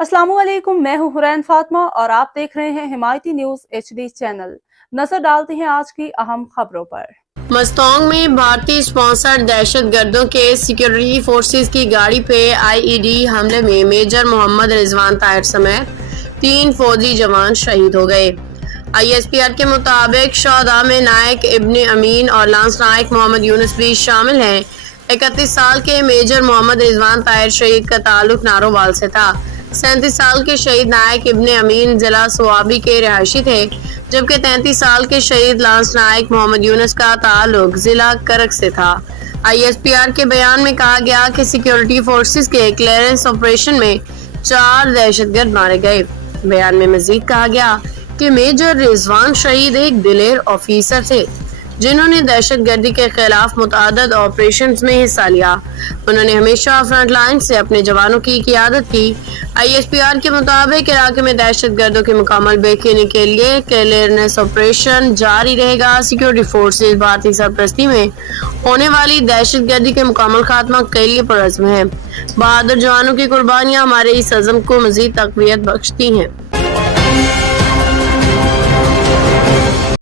अस्सलाम वालेकुम, मैं हूं हुरैन फातिमा और आप देख रहे हैं हिमायती न्यूज HD चैनल। नजर डालते हैं आज की अहम खबरों पर। मस्तोंग में भारतीय स्पॉन्सर्ड दहशतगर्दों के सिक्योरिटी फोर्सेस की गाड़ी पे IED हमले में मेजर मोहम्मद रिजवान ताहिर समेत 3 फौजी जवान शहीद हो गए। ISPR के मुताबिक शहदा में नायक इब्ने अमीन और लांस नायक मोहम्मद यूनुस भी शामिल हैं। 31 साल के मेजर मोहम्मद रिजवान ताहिर शहीद का ताल्लुक नारोवाल से था। 37 साल के शहीद नायक इब्ने अमीन जिला सोआबी के रहायशी थे, जबकि 33 साल के शहीद लांस नायक मोहम्मद यूनुस का ताल्लुक जिला करक से था। ISPR के बयान में कहा गया कि सिक्योरिटी फोर्सेस के क्लियरेंस ऑपरेशन में 4 दहशतगर्द मारे गए। बयान में मजीद कहा गया कि मेजर रिजवान शहीद एक दिलेर ऑफिसर थे जिन्होंने दहशतगर्दी के खिलाफ मुतअद्दिद ऑपरेशंस में हिस्सा लिया। उन्होंने हमेशा फ्रंट लाइन से अपने जवानों की क़ियादत की। ISPR के मुताबिक इलाके में दहशतगर्दों के मुकम्मल बेखैनी के लिए क्लियरेंस ऑपरेशन जारी रहेगा। सिक्योरिटी फोर्सेज भारतीय सरपरस्ती में होने वाली दहशतगर्दी के मुकम्मल खात्मा के लिए पुरअज़्म है। बहादुर जवानों की कुर्बानियां हमारे इस अज़्म को मज़ीद तक़वियत बख्शती हैं।